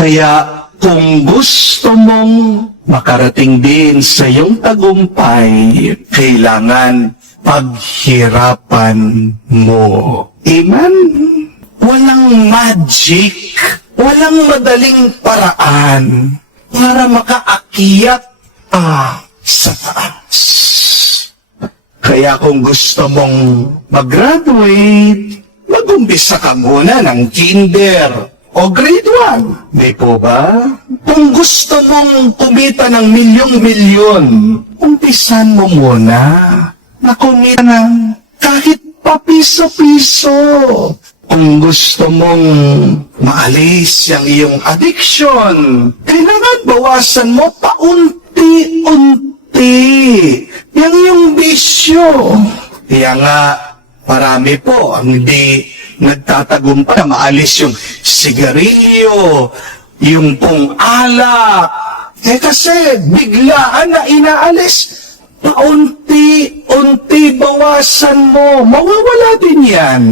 Kaya kung gusto mong makarating din sa iyong tagumpay, kailangan paghirapan mo. Amen? Walang magic, walang madaling paraan para makaakyat sa taas. Kaya kung gusto mong mag-graduate, mag-umpisa ka muna ng kinder o grade 1. Di po ba? Kung gusto mong kumita ng milyong-milyon, umpisan mo muna na kumita ng kahit papiso-piso. Kung gusto mong maalis ang iyong addiction, kailangan bawasan mo paunti-unti yung iyong bisyo. Kaya nga, marami po ang hindi nagtatagumpay na maalis yung sigarilyo, yung pong alak. Kasi biglaan na inaalis. Paunti-unti bawasan mo. Mawawala din yan.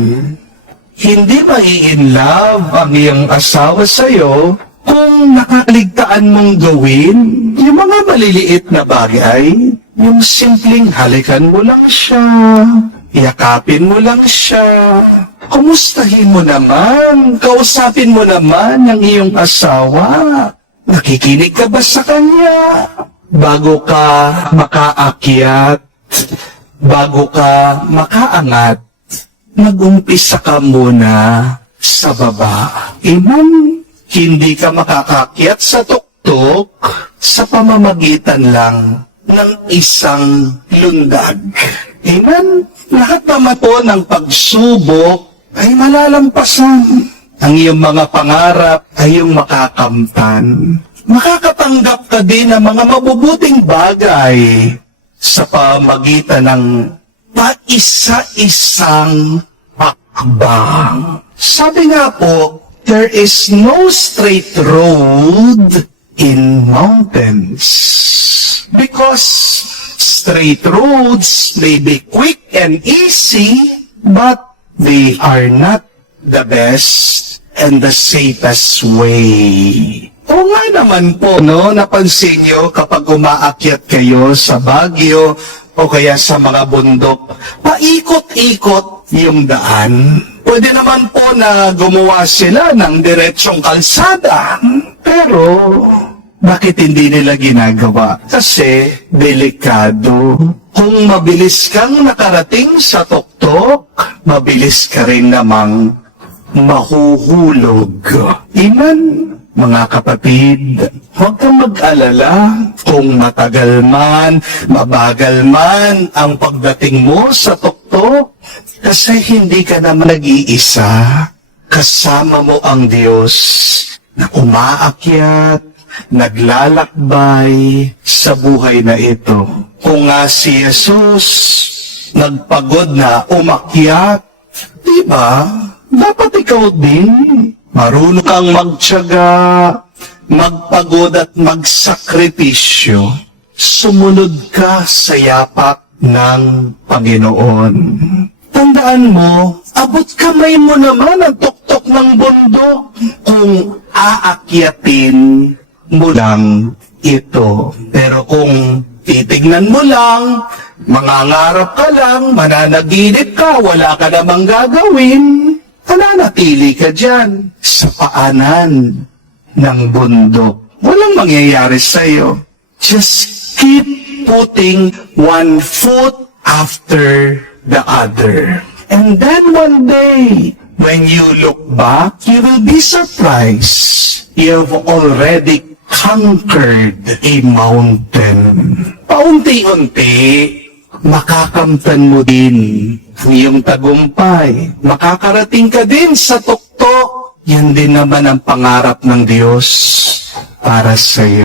Hindi mai-in love ang iyong asawa sa'yo kung nakakaligtaan mong gawin yung mga maliliit na bagay. Yung simpleng halikan mo lang siya, yakapin mo lang siya, kumustahin mo naman, kausapin mo naman ang iyong asawa. Nakikinig ka ba sa kanya? Bago ka makaakyat, bago ka makaangat, mag-umpisa ka muna sa baba. Amen? Hindi ka makakakyat sa tuktok sa pamamagitan lang ng isang lundag. Amen? Lahat naman po ng pagsubok ay malalampasan. Ang iyong mga pangarap ay iyong makakamtan. Makakatanggap ka din ng mga mabubuting bagay sa pamamagitan ng paisa-isang hakbang. Sabi nga po, there is no straight road in mountains. Because straight roads may be quick and easy, but they are not the best and the safest way. O nga naman po, no, napansin nyo kapag umaakyat kayo sa Baguio o kaya sa mga bundok, paikot-ikot yung daan. Pwede naman po na gumawa sila ng diretsong kalsada. Pero, bakit hindi nila ginagawa? Kasi, delikado. Kung mabilis kang nakarating sa tuktok, mabilis ka rin namang mahuhulog. Amen? Mga kapatid, huwag kang mag-alala kung matagal man, mabagal man ang pagdating mo sa tuktok, kasi hindi ka naman nag-iisa. Kasama mo ang Diyos na umaakyat, naglalakbay sa buhay na ito. Kung nga si Jesus nagpagod na umakyat, diba? Dapat ikaw din. Marunong kang magtiyaga, magpagod at magsakripisyo. Sumunod ka sa yapak ng Panginoon. Tandaan mo, abot kamay mo naman ang tuktok ng bundok kung aakyatin mo lang ito. Pero kung titignan mo lang, mangangarap ka lang, mananaginip ka, wala ka namang gagawin, mananatili ka dyan sa paanan ng bundok. Walang mangyayari sa'yo. Just keep putting one foot after the other. And then one day, when you look back, you will be surprised. You have already conquered a mountain. Paunti-unti, makakamtan mo din ang iyong tagumpay. Makakarating ka din sa tuktok. Yan din naman ang pangarap ng Diyos para sa iyo.